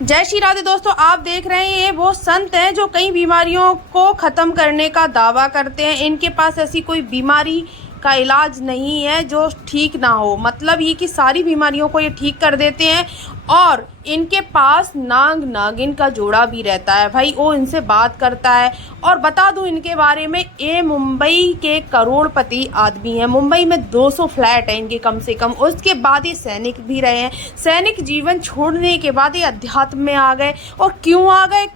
जय श्री राधे दोस्तों, आप देख रहे हैं ये वो संत हैं जो कई बीमारियों को ख़त्म करने का दावा करते हैं। इनके पास ऐसी कोई बीमारी का इलाज नहीं है जो ठीक ना हो। मतलब ये कि सारी बीमारियों को ये ठीक कर देते हैं। और इनके पास नाग नागिन का जोड़ा भी रहता है भाई, वो इनसे बात करता है। और बता दूं इनके बारे में, ये मुंबई के करोड़पति आदमी हैं। मुंबई में 200 फ्लैट हैं इनके कम से कम। उसके बाद ये सैनिक भी रहे हैं। सैनिक जीवन छोड़ने के बाद ये अध्यात्म में आ गए। और क्यों आ गए,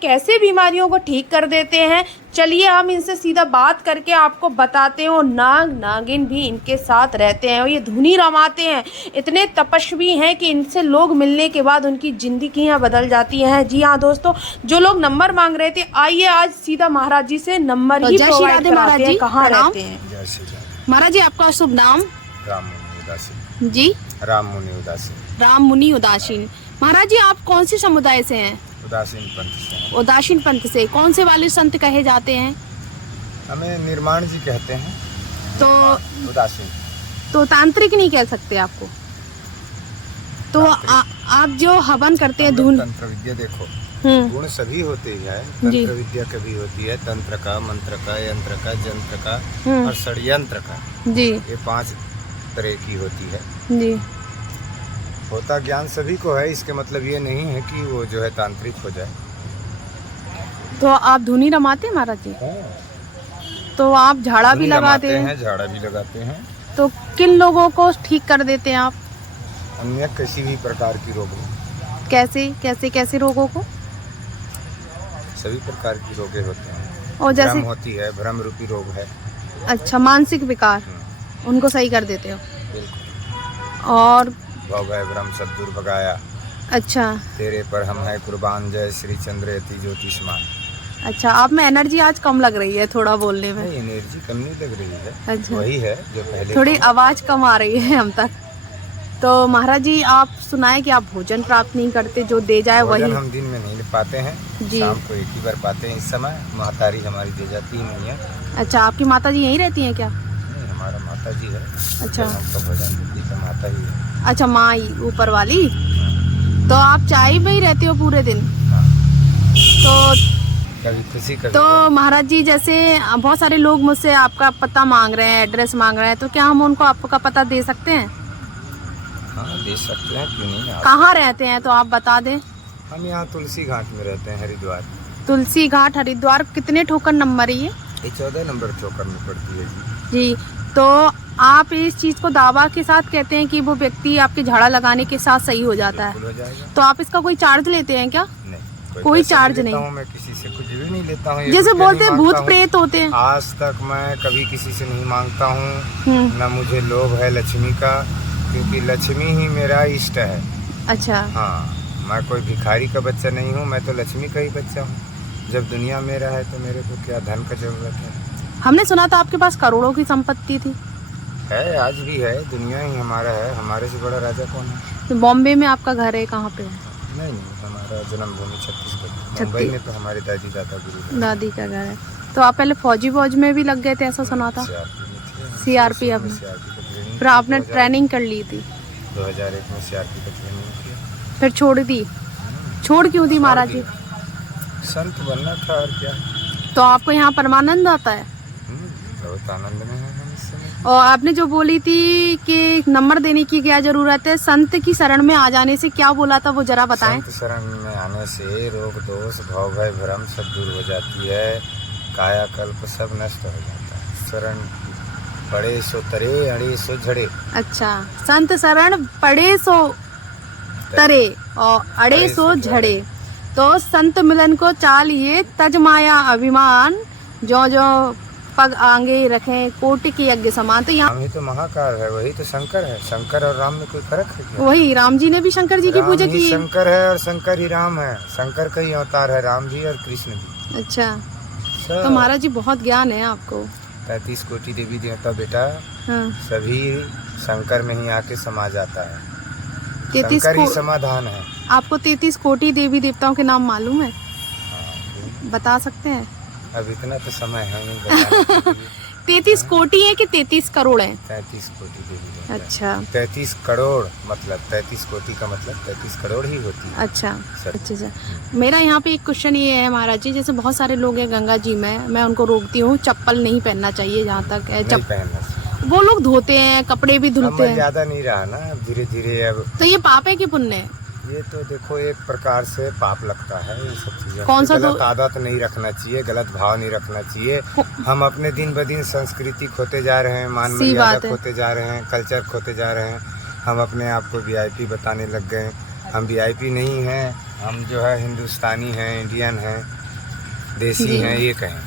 कैसे बीमारियों को ठीक कर देते हैं, चलिए हम इनसे सीधा बात करके आपको बताते हैं। और नाग नागिन भी इनके साथ रहते हैं और ये धुनी रमाते हैं। इतने तपस्वी हैं कि इनसे लोग मिलने के बाद उनकी जिंदगियां बदल जाती हैं। जी हाँ दोस्तों, जो लोग नंबर मांग रहे थे, आइए आज सीधा महाराज जी से नंबर ही प्रोवाइड कराते हैं। कहाँ रहते हैं महाराज जी? आपका शुभ नाम? राम मुनि उदासीन। जी, राम मुनि उदासीन। राम मुनि उदासीन। महाराज जी, आप कौन से समुदाय से हैं? उदासीन पंथ से। उदासीन पंथ से। कौन से वाले संत कहे जाते हैं? हमें निर्माण जी कहते हैं। तो उदासीन तो तांत्रिक नहीं कह सकते आपको? तो आप जो हवन करते हैं धुन, तंत्र विद्या देखो, गुण सभी होते हैं। जी। तंत्र विद्या कभी होती है तंत्र का, मंत्र का, यंत्र का, जंत्र का और षड्यंत्र का। जी ये 5 तरह की होती है। जी। होता ज्ञान सभी को है, इसके मतलब ये नहीं है कि वो जो है तांत्रिक हो जाए। तो आप धुनी रमाते हैं महाराज जी? तो आप झाड़ा भी लगाते हैं? झाड़ा भी लगाते हैं। तो किन लोगों को ठीक कर देते हैं आप? अन्य किसी भी प्रकार की रोग कैसे रोगों को? सभी प्रकार की रोगे होते हैं। और जैसे भ्रम होती है, भ्रम रूपी रोग है। अच्छा, मानसिक विकार, उनको सही कर देते हो? बिल्कुल। और भव है भ्रम सब दूर भगाया, अच्छा तेरे पर हम है कुर्बान, जय श्री चंद्र यति ज्योतिष्मान। अच्छा, आप में एनर्जी आज कम लग रही है थोड़ा बोलने में। नहीं, एनर्जी कम नहीं लग रही है। अच्छा। वही है जो पहले। थोड़ी आवाज कम आ रही है हम तक। तो महाराज जी, आप सुनाए कि आप भोजन प्राप्त नहीं करते, जो दे जाए वही? भोजन हम दिन में नहीं ले पाते हैं, शाम को एक ही बार पाते हैं। इस समय महतारी हमारी दे जाती ही नहीं है। अच्छा, आपकी माता जी यहीं रहती हैं क्या? नहीं, हमारा माता जी है। अच्छा। हमको भोजन देती तो माता ही है। अच्छा, माँ ही ऊपर वाली। तो आप चाय में ही रहते हो पूरे दिन? तो कभी खुशी कभी तो महाराज जी, जैसे बहुत सारे लोग मुझसे आपका पता मांग रहे हैं, एड्रेस मांग रहे हैं, तो क्या हम उनको आपका पता दे सकते हैं? हाँ, दे सकते हैं, क्यों नहीं। कहाँ रहते हैं तो आप बता दें। हम यहाँ तुलसी घाट में रहते हैं, हरिद्वार। तुलसी घाट हरिद्वार। कितने ठोकर नंबर है ये? 14 नंबर ठोकर में पड़ती है जी। तो आप इस चीज को दावा के साथ कहते हैं कि वो व्यक्ति आपके झाड़ा लगाने के साथ सही हो जाता है? हो जाएगा। तो आप इसका कोई चार्ज लेते हैं क्या? नहीं, कोई पैसा चार्ज लेता नहीं। हूँ, मैं किसी से कुछ भी नहीं लेता हूँ। जैसे बोलते हैं भूत प्रेत होते हैं। आज तक मैं कभी किसी से नहीं मांगता हूँ, न मुझे लोभ है लक्ष्मी का, क्योंकि लक्ष्मी ही मेरा इष्ट है। अच्छा। हाँ, मैं कोई भिखारी का बच्चा नहीं हूँ, मैं तो लक्ष्मी का ही बच्चा हूँ। जब दुनिया मेरा है तो मेरे को क्या धन का जरूरत है। हमने सुना था आपके पास करोड़ों की संपत्ति थी। है, आज भी है, दुनिया ही हमारा है। हमारे से बड़ा राजा कौन है? तो बॉम्बे में आपका घर है, कहाँ पे है? नहीं, हमारा जन्मभूमि छत्तीसगढ़। मुंबई में तो हमारी दादी दादा गुरु दादी का घर है। तो आप पहले फौज में भी लग गए थे, ऐसा सुना था? सीआरपीएफ में। फिर आपने ट्रेनिंग कर ली थी? 2001 में सीआरपी का ट्रेनिंग किया। फिर छोड़ दी? छोड़ क्यों दी महाराज जी? संत बनना था, और क्या। तो आपको यहाँ परमानंद आता है? बहुत आनंद में है हम इस समय। और आपने जो बोली थी कि नंबर देने की क्या जरूरत है, संत की शरण में आ जाने से क्या बोला था, वो जरा बताएं। संत शरण में आने से रोग दोष भव भय भ्रम सब दूर हो जाती है, कायाकल्प सब नष्ट हो जाता है। शरण पड़े सो तरे, अड़े सो झड़े। अच्छा, संत शरण पड़े सो तरे और अड़े सो झड़े। तो संत मिलन को चालिए तज माया अभिमान, जो जो पग आगे रखें कोटि के यज्ञ समान। तो यहाँ ही तो महाकाल है, वही तो शंकर है। शंकर और राम में कोई फर्क है क्या? वही राम जी ने भी शंकर जी की पूजा की है। शंकर है और शंकर ही राम है। शंकर का ही अवतार है राम भी और कृष्ण भी। अच्छा, तो महाराज जी बहुत ज्ञान है आपको। 33 कोटि देवी देवता बेटा, हाँ। सभी शंकर में ही आके समा जाता है। 33 शंकर ही समाधान है। आपको 33 कोटि देवी देवताओं के नाम मालूम है? बता सकते हैं? अब इतना तो समय है नहीं बताने के लिए। 33 कोटि है कि 33 करोड़ है? 33 कोटि देवी देवता। अच्छा 33 करोड़ मतलब 33 कोटि का मतलब 33 करोड़ ही होती है। अच्छा सर। अच्छा। मेरा यहाँ पे एक क्वेश्चन ये है महाराज जी, जैसे बहुत सारे लोग हैं गंगा जी में, मैं उनको रोकती हूँ चप्पल नहीं पहनना चाहिए, जहाँ तक है नहीं पहनना चाहिए। वो लोग धोते हैं, कपड़े भी धुलते हैं, ज्यादा नहीं रहा ना, अब धीरे धीरे अब तो ये पाप है कि पुण्य है? ये तो देखो एक प्रकार से पाप लगता है ये सब चीजें। कौन सा गलत आदत नहीं रखना चाहिए, गलत भाव नहीं रखना चाहिए। हम अपने दिन ब दिन संस्कृति खोते जा रहे हैं, मान सही बात मर्यादा है। खोते जा रहे हैं, कल्चर खोते जा रहे हैं। हम अपने आप को वीआईपी बताने लग गए। हम वीआईपी नहीं हैं, हम जो है हिंदुस्तानी हैं, इंडियन हैं, देसी जी। हैं, ये कहें।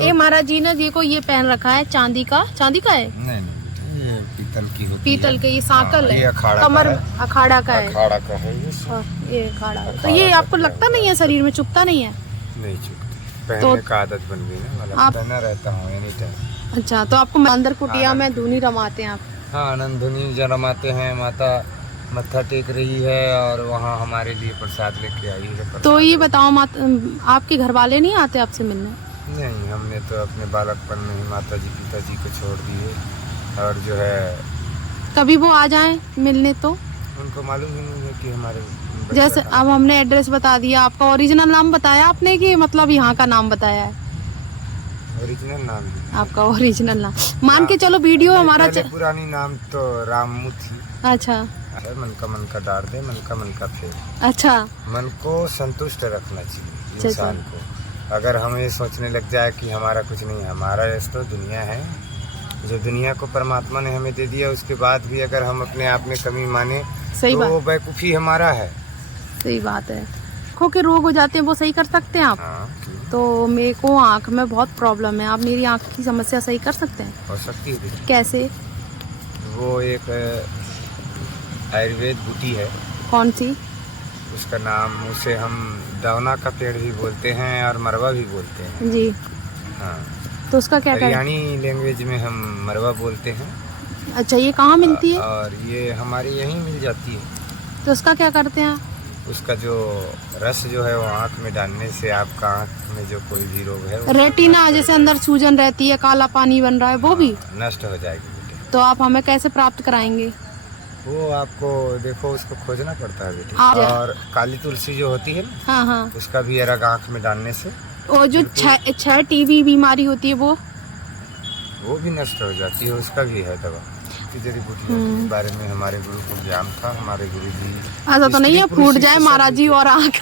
ये महाराज जी ने देखो ये पहन रखा है चांदी का है, नहीं ये पीतल की होती पीतल है। के, ये साकल हाँ, ये है, अखाड़ा का कमर है। अखाड़ा का है। अखाड़ा का है ये। हाँ, ये अखाड़ा है। तो अखाड़ा ये का आपको लगता नहीं है शरीर में, चुभता नहीं है? नहीं चुपती, पहनने का आदत बन गई ना, वाला आप- पहना रहता हूँ एनी टाइम। अच्छा, तो आपको अंदर कुटिया में धूनी रमाते हैं आप? हाँ, आनंद धुनी जरमाते हैं। माता मत्था टेक रही है और वहाँ हमारे लिए प्रसाद लेके आई है। प्रसाद तो ये बताओ आपके घर वाले नहीं आते आपसे मिलने? नहीं, हमने तो अपने बालकपन में ही माता जी पिताजी को छोड़ दिए और जो है कभी वो आ जाएं मिलने तो? उनको मालूम ही नहीं है कि हमारे बच्चा जैसे कहाँ अब हमने एड्रेस बता दिया, आपका ओरिजिनल नाम बताया आपने कि मतलब यहाँ का नाम बताया है? है। ओरिजिनल नाम भी आपका ओरिजिनल नाम मान के चलो, वीडियो हमारा पहले पुरानी नाम तो रामू थी। अच्छा मन का डार दे, मन का फेर। अच्छा मन को संतुष्ट रखना चाहिए अच्छा। इंसान को। अगर हम ये सोचने लग जाए कि हमारा कुछ नहीं है, हमारा तो दुनिया है, जो दुनिया को परमात्मा ने हमें दे दिया, उसके बाद भी अगर हम अपने आप में कमी माने सही तो बात। वो बेवकूफ़ी हमारा है। सही बात है। आँखों के रोग हो जाते हैं, वो सही कर सकते हैं आप? हाँ, क्यों? तो मेरे को आँख में बहुत प्रॉब्लम है, आप मेरी आँख की समस्या सही कर सकते हैं? हो सकती है बेटी। कैसे? वो एक आयुर्वेद बूटी है, कौन सी? उसका नाम, उसे हम दवना का पेड़ भी बोलते हैं और मरवा भी बोलते हैं। जी, हाँ, तो उसका क्या करें? हरियाणी लैंग्वेज में हम मरवा बोलते हैं। अच्छा, ये कहाँ मिलती है? और ये हमारे यहीं मिल जाती है। तो उसका क्या करते हैं? उसका जो रस जो है वो आँख में डालने से आपका आँख में जो कोई भी रोग है वो रेटिना, जैसे अंदर सूजन रहती है, काला पानी बन रहा है, वो भी? नष्ट हो जाएगी बेटे। तो आप हमें कैसे प्राप्त कराएंगे? वो आपको देखो, उसको खोजना पड़ता है बेटे। हाँ। और काली तुलसी जो होती है ना, हाँ हाँ, उसका भी अर्घ आँख में डालने से और जो छह टीबी बीमारी होती है वो भी नष्ट हो जाती है, उसका भी है दवा। जड़ी बूटियों के बारे में हमारे गुरु को ज्ञान था। हमारे गुरुजी ऐसा तो नहीं है फूट जाए महाराज जी और आँख?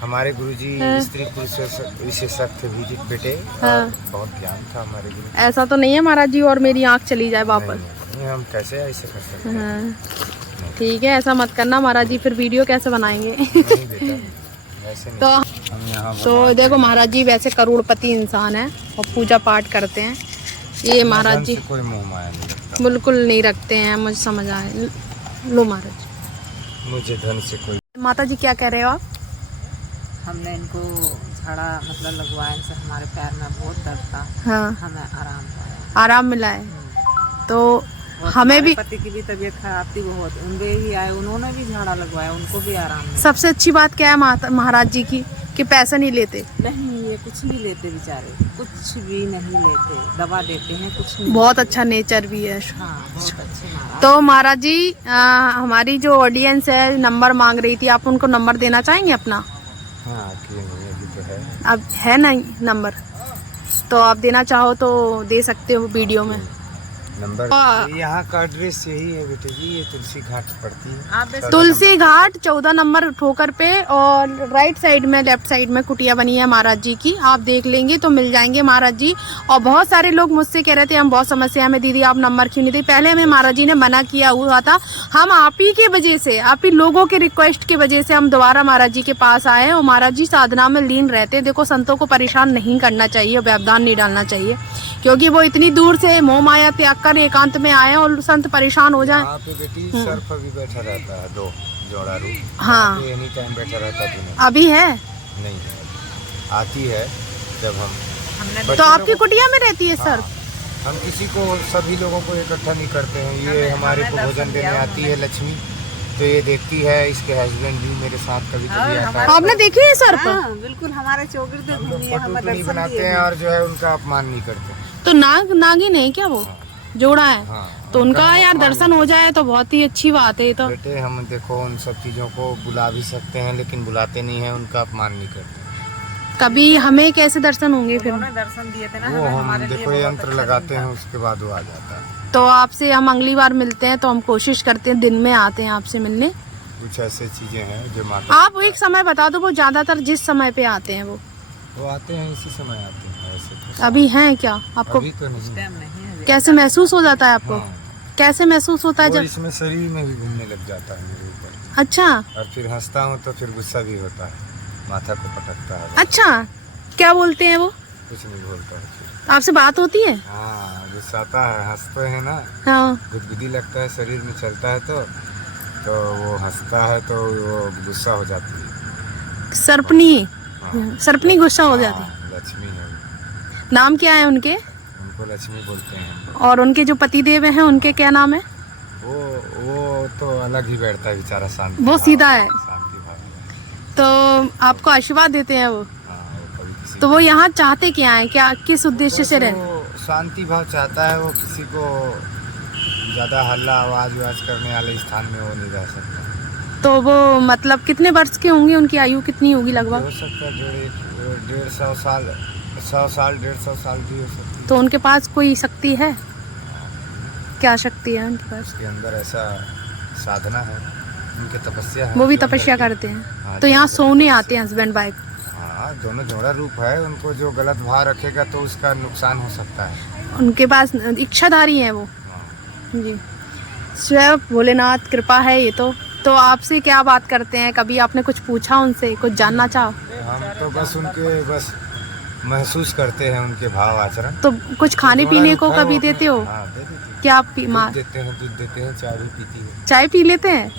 हमारे गुरुजी स्त्री पुरुष विशेषज्ञ भी बेटे, हाँ। और बहुत ज्ञान था हमारे गुरु। ऐसा तो नहीं है महाराज जी और मेरी आँख चली जाए वापस? नहीं, हम कैसे ऐसे कर सकते हैं? हाँ, ठीक है, ऐसा मत करना महाराज जी, फिर वीडियो कैसे बनाएंगे? नहीं बेटा, ऐसे नहीं। तो हम यहाँ तो देखो महाराज जी वैसे करोड़पति इंसान है और पूजा पाठ करते हैं। ये महाराज धन जी से कोई मोह माया नहीं रखता। बिल्कुल नहीं रखते हैं, मुझे समझ आए। लो महाराज। मुझे धन से कोई। माता जी क्या कह रहे हो आप? हमने इनको झाड़ा मतलब लगवाया, इनसे हमारे पैर में बहुत दर्द था, हाँ, हमें आराम पाया। आराम मिला है। तो और हमें हमारे भी पति की भी तबीयत खराब थी बहुत, उनके भी आए, उन्होंने भी झाड़ा लगवाया, उनको भी आराम मिला। सबसे अच्छी बात क्या है महाराज जी की, कि पैसा नहीं लेते। नहीं, ये कुछ नहीं लेते बेचारे, कुछ भी नहीं लेते, दवा देते हैं, कुछ नहीं। बहुत अच्छा नेचर भी है। हाँ, बहुत अच्छे महाराज। तो महाराज जी हमारी जो ऑडियंस है नंबर मांग रही थी, आप उनको नंबर देना चाहेंगे अपना? हाँ, क्यों नहीं, अभी तो है। अब है नहीं नंबर, तो आप देना चाहो तो दे सकते हो वीडियो में। नंबर यहाँ का एड्रेस यही है बेटे जी, ये तुलसी घाट पड़ती है। आप वैसे तुलसी घाट 14 नंबर ठोकर पे, और राइट साइड में, लेफ्ट साइड में कुटिया बनी है महाराज जी की, आप देख लेंगे तो मिल जाएंगे महाराज जी। और बहुत सारे लोग मुझसे कह रहे थे हम बहुत समस्या में, दीदी आप नंबर क्यों नहीं दी? पहले हमें महाराज जी ने मना किया हुआ था, हम आप ही के वजह से, आप ही लोगों के रिक्वेस्ट की वजह से हम दोबारा महाराज जी के पास आए। और महाराज जी साधना में लीन रहते। देखो संतों को परेशान नहीं करना चाहिए, व्यवधान नहीं डालना चाहिए, क्योंकि वो इतनी दूर से मोह माया त्याग कर एकांत में आए और संत परेशान हो जाए। यहाँ पे बेटी सर्फ भी बैठा रहता है, 2 जोड़ा रूप। हाँ, एनी टाइम बैठा रहता है। अभी है? नहीं है, आती है जब हम हमने तो आपकी कुटिया में रहती है सर? हम किसी को, सभी लोगों को इकट्ठा नहीं करते हैं। ये हमारे को भोजन देने आती है लक्ष्मी, तो ये देखती है। इसके हस्बैंड भी मेरे साथ कभी कभी आता है। आपने देखी है सर? हाँ, बिल्कुल हमारे चौगिर्द हम लोग घूमिए, फोटो हमें नहीं दर्शन बनाते दिए हैं हैं। और जो है उनका अपमान नहीं करते। तो नागिन है क्या वो? हाँ। जोड़ा है। हाँ, तो उनका उनका यार अपमान दर्शन हो जाए तो बहुत ही अच्छी बात है ये तो। बेटे हम देखो उन सब चीज़ों को बुला भी सकते हैं लेकिन बुलाते नहीं हैं, उनका अपमान नहीं करते। कभी हमें कैसे दर्शन होंगे फिर? उन्होंने दर्शन दिए थे ना वो हमें, हम हमारे लिए देखो बहुत यंत्र अच्छा लगाते दिन हैं था। उसके बाद वो आ जाता है। तो आपसे हम अगली बार मिलते हैं तो हम कोशिश करते हैं दिन में आते हैं आपसे मिलने। कुछ ऐसे चीज़ें हैं जो माता आप एक समय बता दो, वो ज्यादातर जिस समय पे आते हैं वो आते हैं इसी समय आते हैं ऐसे तो अभी हैं क्या आपको? अभी तो नहीं। टाइम नहीं है। कैसे महसूस हो जाता है आपको? हाँ, कैसे महसूस होता है वो जब? इसमें शरीर में भी घूमने लग जाता है मेरे ऊपर, अच्छा और फिर हंसता हूँ तो फिर गुस्सा भी होता है, माथा को पटकता है। अच्छा, क्या बोलते हैं वो? कुछ नहीं बोलता है फिर। आपसे बात होती है? हाँ गुस्साता है, हंसते हैं ना, हाँ। गुदगुदी लगता है शरीर में चलता है तो वो हंसता है तो वो गुस्सा हो जाती है। सर्पनी, हाँ, सर्पनी गुस्सा हो जाती है। हाँ, लक्ष्मी है वो। नाम क्या है उनके? उनको लक्ष्मी बोलते हैं। और उनके जो पति देव हैं उनके क्या नाम है? वो तो अलग ही बैठता है बेचारा, शांति वो भाव सीधा है। शांति भाव है। तो आपको आशीर्वाद देते हैं वो? हाँ, वो कभी किसी तो वो यहाँ चाहते क्या है, क्या किस उद्देश्य से रहे? वो शांति भाव चाहता है, वो किसी को ज़्यादा हल्ला आवाज करने वाले स्थान में वो नहीं रह सकता। तो वो मतलब कितने वर्ष के होंगे, उनकी आयु कितनी होगी लगभग? हो सकता है 150 साल, 100 साल 150 साल भी हो सकती है। तो उनके पास कोई शक्ति है? क्या शक्ति है उनके पास? उसके अंदर ऐसा साधना है, उनकी तपस्या है। वो भी जो अंदर तपस्या की- करते हैं? हाँ, तो जो यहाँ अंदर की सोने तपस्या- आते हैं हस्बैंड वाइफ? हाँ, दोनों जोड़ा रूप है, उनको जो गलत भाव रखेगा तो उसका नुकसान हो सकता है। उनके पास इच्छाधारी है वो? हाँ। जी, स्वयं भोलेनाथ कृपा है ये तो आपसे क्या बात करते हैं? कभी आपने कुछ पूछा उनसे, कुछ जानना चाहो? हम तो बस उनके बस महसूस करते हैं उनके भाव आचरण। तो कुछ खाने जोड़ा पीने रूप को है, कभी वो देते हो? हाँ, दे देती है। क्या आप दूध देते हैं, चाय भी पीती है। चाय पी लेते हैं?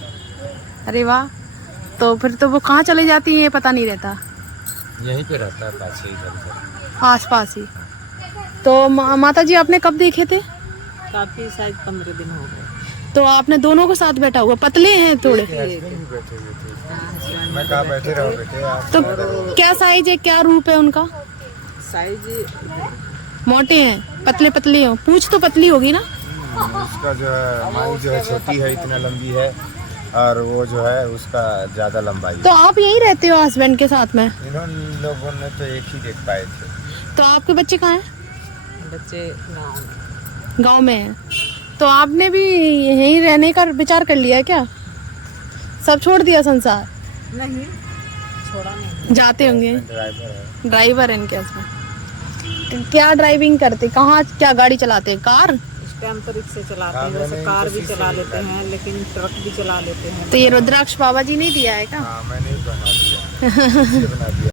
अरे वाह, तो फिर तो वो कहाँ चले जाती है ये पता नहीं रहता? यहीं पे रहता है पास ही, इधर आस पास ही। तो माता जी आपने कब देखे थे? काफी शायद 15 दिन हो गए। तो आपने दोनों को साथ बैठा हुआ? पतले हैं थोड़े? बैठे हुए थे। मैं कहा बैठे रहो बेटे आप। तो क्या साइज है, क्या रूप है उनका? साइज मोटे हैं, पतले पतले हो? पूंछ तो पतली होगी ना? उसका जो है माई जो है छोटी है, इतना लंबी है, और वो जो है उसका ज्यादा लंबाई तो है। आप यहीं रहते हो हस्बैंड के साथ में? इन लोगों ने तो एक ही देख पाए थे। तो आपके बच्चे कहाँ हैं? बच्चे गाँव में। गांव में हैं। तो आपने भी यहीं रहने का विचार कर लिया है क्या? सब छोड़ दिया संसार? नहीं, छोड़ा नहीं। जाते होंगे। ड्राइवर है। ड्राइवर है इनके हस्बैंड। क्या ड्राइविंग करते, कहाँ क्या गाड़ी चलाते हैं? कार? इस टाइम तो रिक्शे चलाते हाँ, हैं, वैसे मैंने कार भी कोशिश चला की लेते हैं, लेकिन ट्रक भी चला लेते हैं। तो ये रुद्राक्ष बाबा जी नहीं दिया है क्या? हाँ मैंने ही बना दिया। बना दिया।